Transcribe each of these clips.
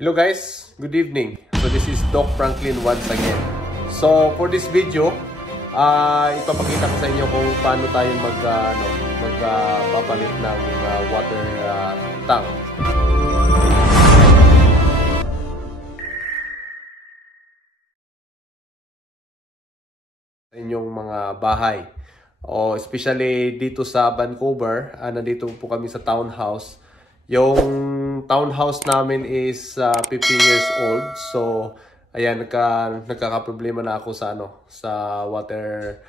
Hello guys, good evening. So this is Doc Franklin once again. So for this video, ipapakita ko sa inyo kung paano tayo magpapalit ng water tank. Sa inyong mga bahay. O especially dito sa Vancouver, nandito po kami sa townhouse. Yung townhouse namin is 15 years old. So, ayan, nagkakaproblema na ako sa sa water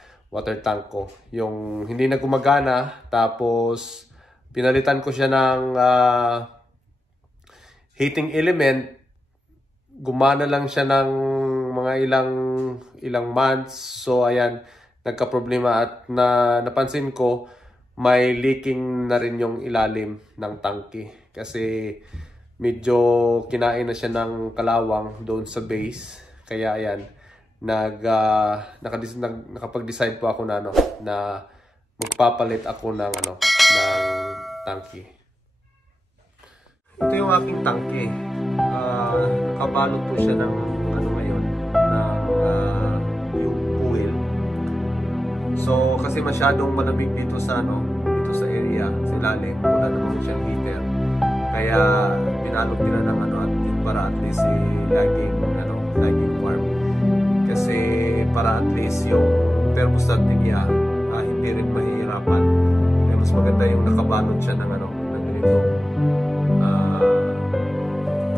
tank ko. Yung hindi na gumagana, tapos pinalitan ko siya ng heating element. Gumana lang siya ng mga ilang months. So, ayan, nagkaproblema at napansin ko may leaking na rin yung ilalim ng tangke kasi medyo kinain na siya ng kalawang doon sa base. Kaya ayan, nakapag-decide po ako na magpapalit ako ng tangke. Ito yung aking tangke. Nakabalot po siya ng ngayon ng yung oil. So kasi masyadong malamig dito sa dito sa area, sa ilalim, wala naman siyang heater. Kaya binalot nila ng at para at least laging warm. Kasi para at least yung thermostat niya hindi rin mahihirapan. Kaya mas maganda yung nakabalot siya ng ganito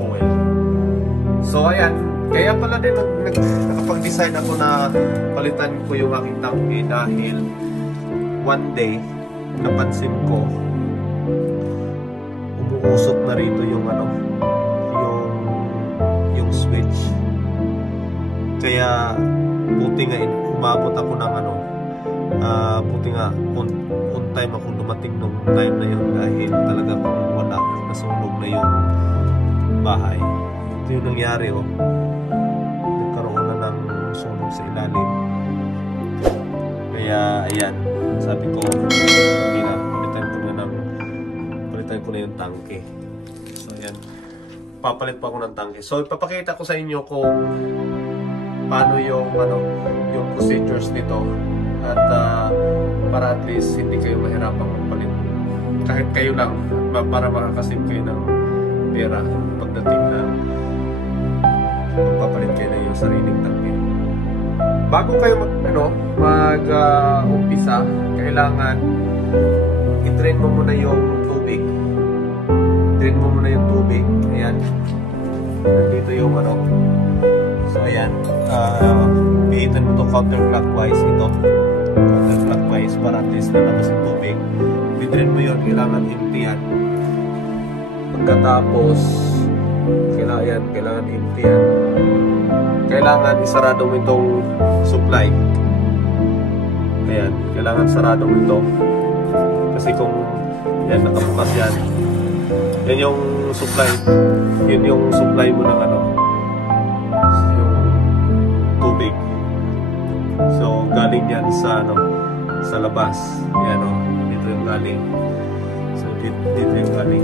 oil. So ayan, kaya pala din nakapag-decide ako na palitan ko yung aking tangke dahil one day napansin ko umuusok na rito yung yung switch. Kaya buti nga umabot ako ng buti nga on time ako dumating nung time na yun dahil talaga kung wala, nasunog na yung bahay. Ito yung nangyari nagkaroon na ng sunog sa ilalim. Kaya ayan, sabi ko palitan ko na yung tangke. So ayan, papalit pa ako ng tangke. So ipapakita ko sa inyo kung paano yung procedures nito at para at least hindi kayo mahirapang magpalit. Kahit kayo lang, para makakasip kayo ng pera pagdating ng magpapalit kayo ng iyong sariling tangke. Bago kayo mag-umpisa, kailangan i-drain mo muna yung tubig. Drain mo muna yung tubig. Ayan. Nandito yung So ayan, pihitan mo ito counterclockwise counterclockwise para at least lalabas yung tubig. I-drain mo yun, kailangan empty yan. Pagkatapos kailangan empty yan. Kailangan isarado mo itong supply. Ayan, kailangan sarado mo ito. Kasi kung yan, nakabukas yan. Yan yung supply. Yun yung supply mo ng yung tubig. So, galing yan sa sa labas. Yan dito yung galing. So, dito yung galing.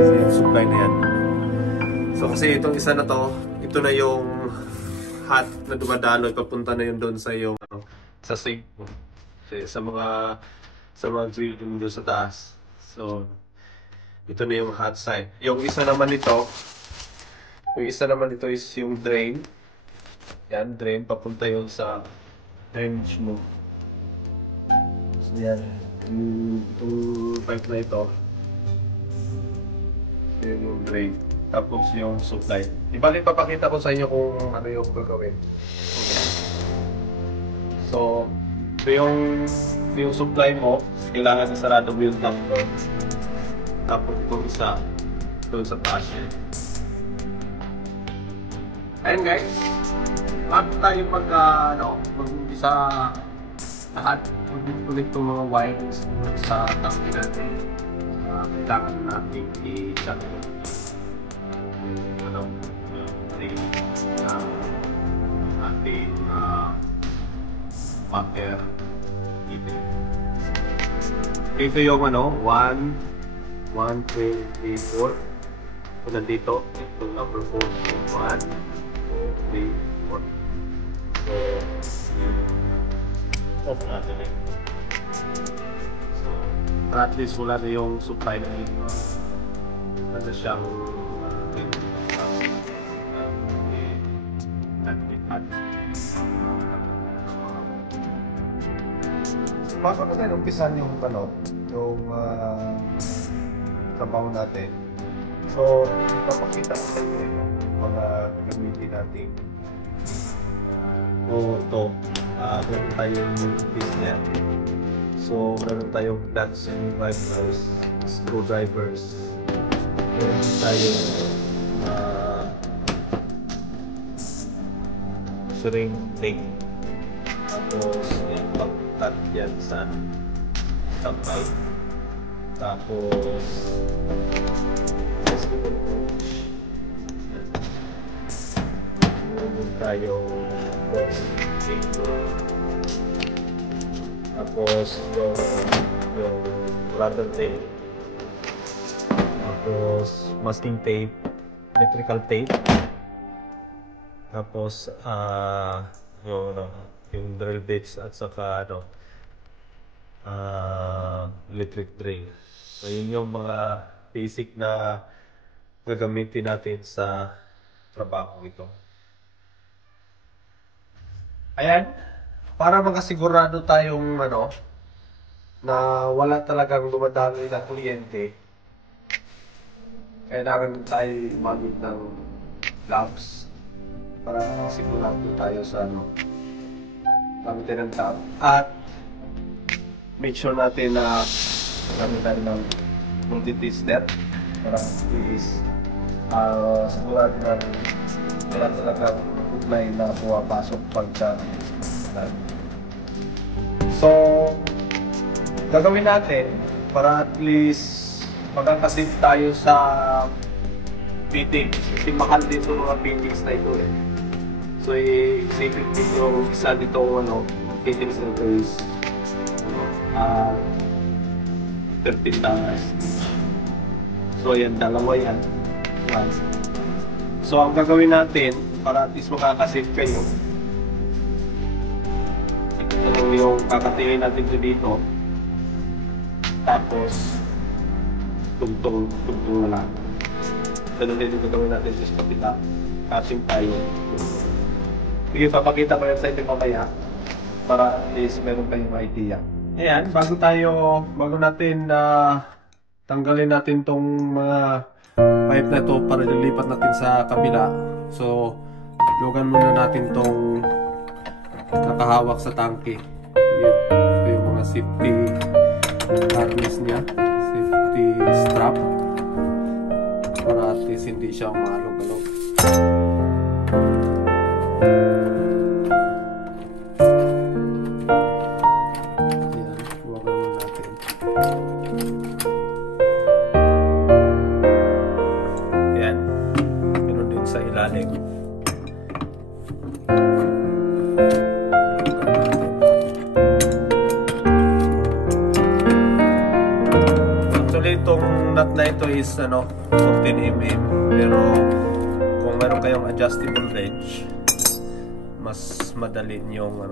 So, yung supply na yan. So, kasi itong isa na to, ito na yung hot na dumadaloy, papunta na yun doon sa yung sa sink mo. Sa mga grill doon sa taas. So, ito na yung hot side. Yung isa naman nito is yung drain. Yan, drain, papunta yun sa drainage mo. So, yan. Yung pipe na ito. Yan yung drain. Tapos yung supply. Ibalik papakita ko sa inyo kung ano yung gagawin. So, ito yung supply mo. Kailangan isarado mo yung tank doon. Tapos itong isa doon sa taas. Ayan guys. Bago tayo mag-umpisa lahat, mag-ulit itong mga wires sa tank natin. Kailangan natin i-check ating water heater. Ito yung 1, 2, 3, 4. So, nandito, itong number 4, 1, 2, 3, 4. So, off natin eh. So, at least wala na yung supply na ito. Ano siyang bago natin umpisan yung ano, yung trabaho natin. So, ipapakita ko sa inyo yung mga gamitin natin. O ito, meron tayong business. So, meron tayong nuts and wipers, screwdrivers. Meron tayong string tape. Tapos, yung pag-cut yan sa pipe. Tapos, meron tayong tape. Tapos, yung rubber tape. Tapos, masking tape, electrical tape. Tapos, yung drill bits at saka electric drill. So, yun yung mga basic na gagamitin natin sa trabaho ito. Ayan, para makasigurado tayong na wala talagang dumadaloy na kuryente, kailangan tayo gumamit ng gloves para sigurado tayo sa gamitin ng tap. At make sure natin na gamitan ng multi-tester para sigurado natin wala talagang supply na pumapasok pagka so gagawin natin para at least magkakasip tayo sa fittings kasi mahal dito mga fittings na ito eh. So isipin yung isa dito fittings na ito is $13. So yan, dalawa yan. So ang gagawin natin para at least makakasip kayo, ito lang yung kakatingin natin dito. Tapos tugtong na lang. Ganun din yung gagawin natin sa kapila. Kasing tayo. Sige, papakita ko yan sa inyo mamaya para at least meron kayong idea. Ayan, bago natin tanggalin natin tong mga pipe na to para lilipat natin sa kabila. So, lugan muna natin tong nakahawak sa tangke. Ito yung mga safety harness niya, safety strap para at least hindi siya umalog-alog. Ayan, lugan muna natin. Ayan, ganun din sa ilalim. Itong nut na ito is 14mm, pero kung meron kayong adjustable wrench mas madali yung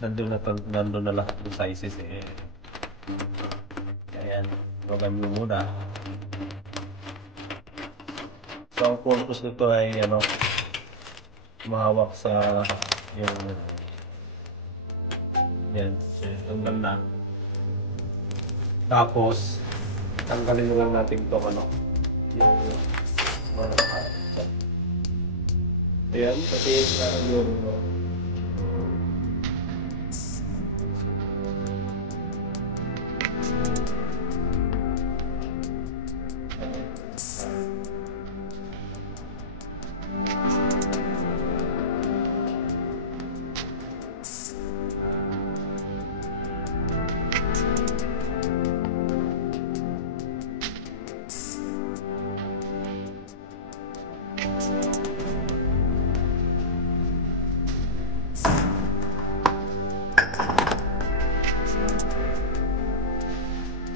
nandun na lahat ng sizes eh. Ayan, program mo muna. So ang purpose nito ay mahawak sa yung yan, tanggal na. Tapos, tanggalin lang natin ito, yung ayan, kasi yung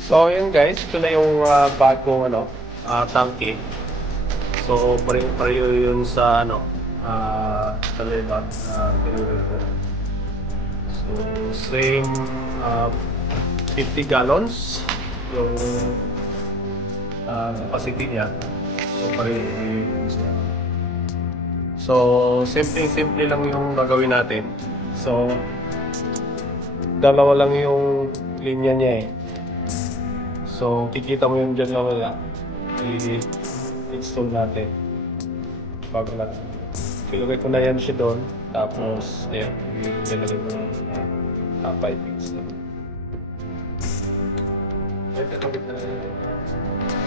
So yun guys, ito na yung bagong tangke. So pareho yun sa talibat pinuli ko. So same 50 gallons yung capacity niya. So pareho yung isa. So simple lang yung gagawin natin. So dalawa lang yung linya niya eh. So, kikita mo yung dyan na wala. I-install natin. Bago natin. Ilagay ko na yan siya doon. Tapos, ayan. Ilagay ko ng pipings na.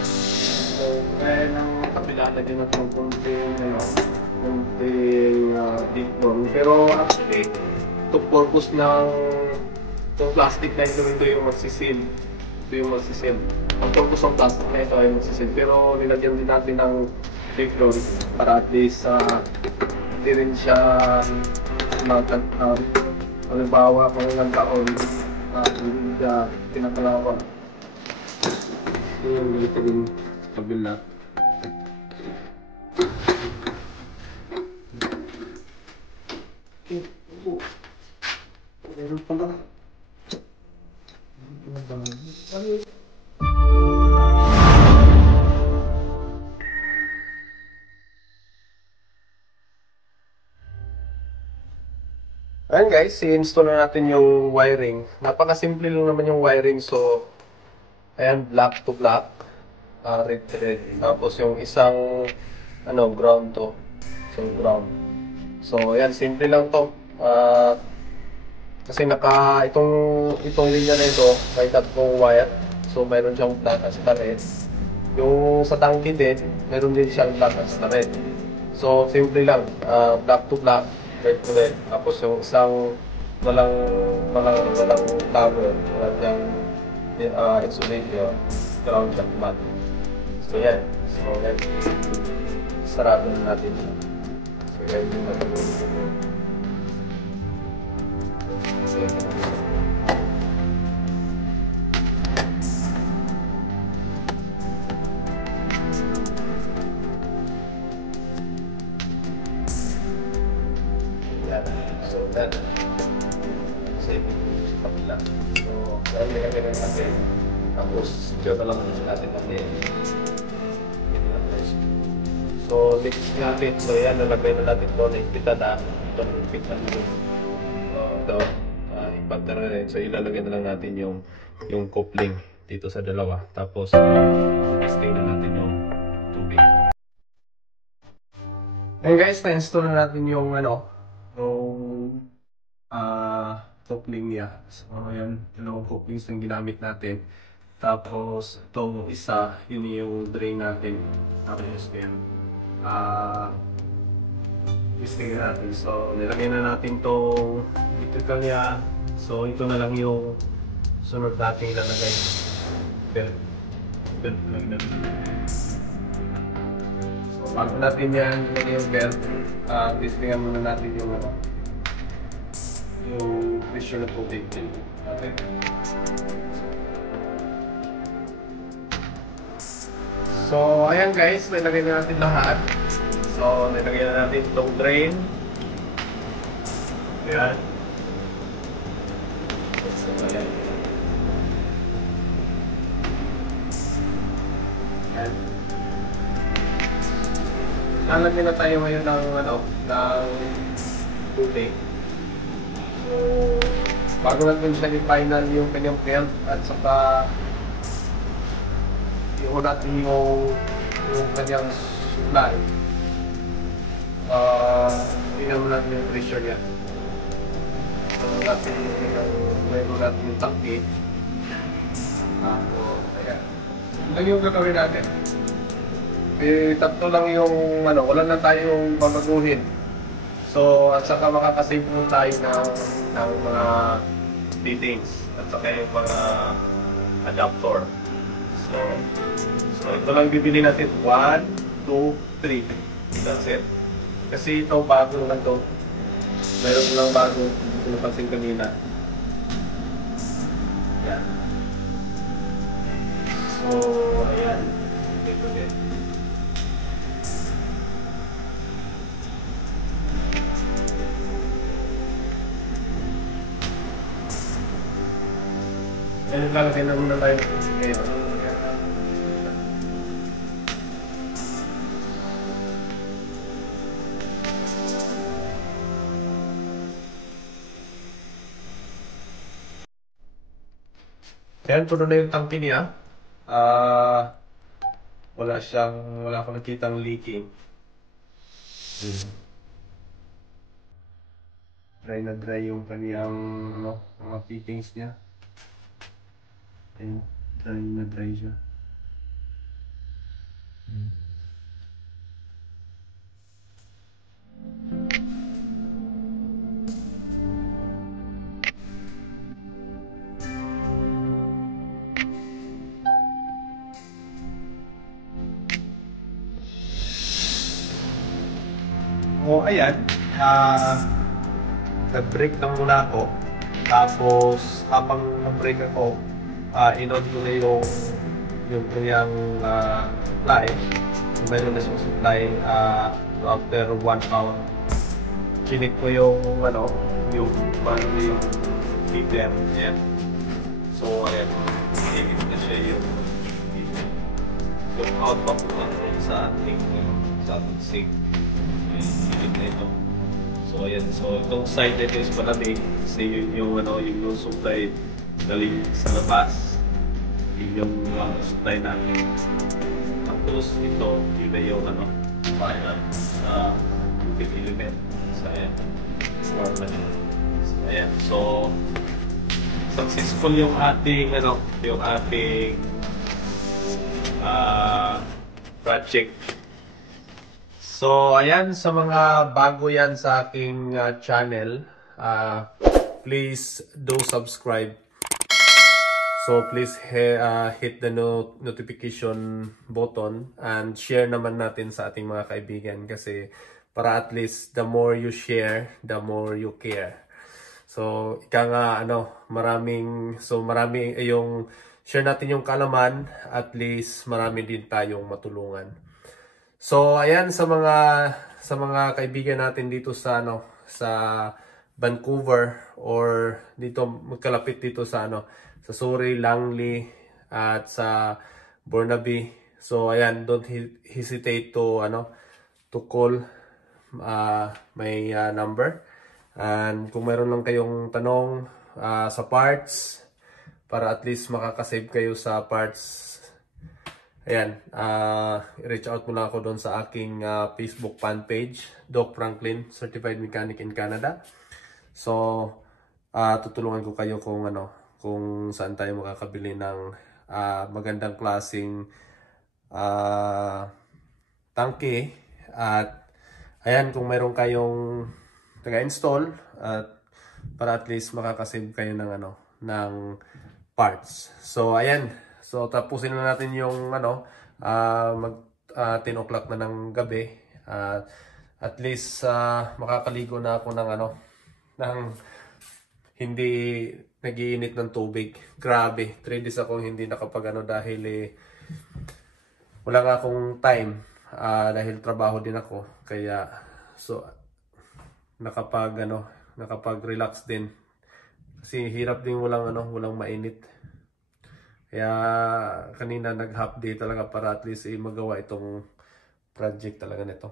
So, kaya ng kapilala din natin konting deep doon. Pero actually, to purpose ng yung plastic na ito yung magsisil. Ito yung magsisil. Ang purpose ng plastic na ito ay magsisil. Pero nilagyan din natin ng Teflon para at least hindi rin siya halimbawa kung ilang taon hindi siya pinakalawa. Ito yung ganito din kabila. Meron pala. Ayan guys, i-install na natin yung wiring. Napakasimple lang naman yung wiring. So, ayan, black to black. Red to red. Tapos yung isang ground to. So, ground. So, ayan, simple lang to. Kasi itong linya na ito, may tatlong wire. So, mayroon siyang black at red. Yung sa tangke din, mayroon din siyang black at red. So, simple lang. Black to black. Red to red. Tapos yung isang walang cover, walang insulation, ground siya mat. So yan. So yan. Sarado na natin. So yan yung magiging. So yan. So that saving sa kapila. So dahil nilagay natin, tapos dyan na lang natin natin. So next natin, so yan, nalagay na natin doon, nakikita na ito nilipit na doon. Ito, ipantara na rin. So ilalagay na lang natin yung coupling dito sa dalawa. Tapos testing na natin yung tubig. And guys, na-install na natin yung coupling niya. So, ayan, dalawang couplings yung ginamit natin. Tapos, itong isa, yun yung drain natin. Tapos, ayan, testing natin. So, nilagay na natin itong electrical niya. So, ito na lang yung sunod natin ilalagay. Belt lang natin. So, bago natin yan, ilagay yung belt, testingan muna natin yung pressure na tubig. Okay. So, ayan guys, nilagay na natin lahat. So, nilagay na natin itong drain. Ayan. So, ayan. Ayan. Lalagyan na tayo ngayon ng tubig. So, bago natin siya i-final yung kanyang belt at saka iho natin yung kanyang supply. Tingnan mo natin yung pressure niya. So, mayroon natin yung tangke. Ayan. Ano yung gagawin natin? Tatlo lang yung wala na tayong babaguhin. So, at saka makakasave mo tayo ng mga fittings at saka yung mga adapter. So ito lang bibili natin. 1, 2, 3. That's it. Kasi ito bago lang to. Mayroon lang bago. Hindi ko napansin kanina. Yan. So, ayan. Ito din. Ayan, lalagay na muna tayo ngayon. Ayan, puno na yung tangke niya. Wala akong nakitang leaking. Dry na dry yung kaniyang mga fittings niya. Ayan, dry na dry siya. O ayan, nag-break na muna ako. Tapos habang nag-break ako, in-on ko na yung kanyang supply. Meron na siyang supply after 1 hour. Chinik ko yung heater. Ayan. So ayan, init na siya yung output sa ating sink. Init na ito. So ayan, so itong side na ito is malamig kasi yung supply galing sa labas. Yun yung supply natin. Tapos ito, yun na yung sa element. So ayan, warm na siya. So ayan, so successful yung ating project. So, ayan, sa mga bago yan sa aking channel, please do subscribe. So, please hit the notification button and share naman natin sa ating mga kaibigan kasi para at least the more you share, the more you care. So, ika nga, marami yung share natin yung kaalaman, at least marami din tayong matulungan. So, ayan sa mga kaibigan natin dito sa Vancouver or dito magkalapit dito sa Surrey, Langley at sa Burnaby. So, ayan, don't hesitate to call my number. And kung meron lang kayong tanong sa parts para at least makakasave kayo sa parts, ayan, reach out mo lang ako doon sa aking Facebook fan page, Doc Franklin, Certified Mechanic in Canada. So, tutulungan ko kayo kung saan tayo makakabili ng magandang klaseng tangke. At ayan, kung meron kayong taga-install para at least makakasave kayo ng parts. So, ayan. So, tapusin na natin yung mag 10 o'clock na ng gabi. At least makakaligo na ako ng hindi nagiinit ng tubig. Grabe, 3 days ako hindi nakapag dahil wala nga akong time dahil trabaho din ako. Kaya so nakapag-relax din. Kasi hirap din walang mainit. Kaya kanina nag-half day talaga para at least magawa itong project talaga nito.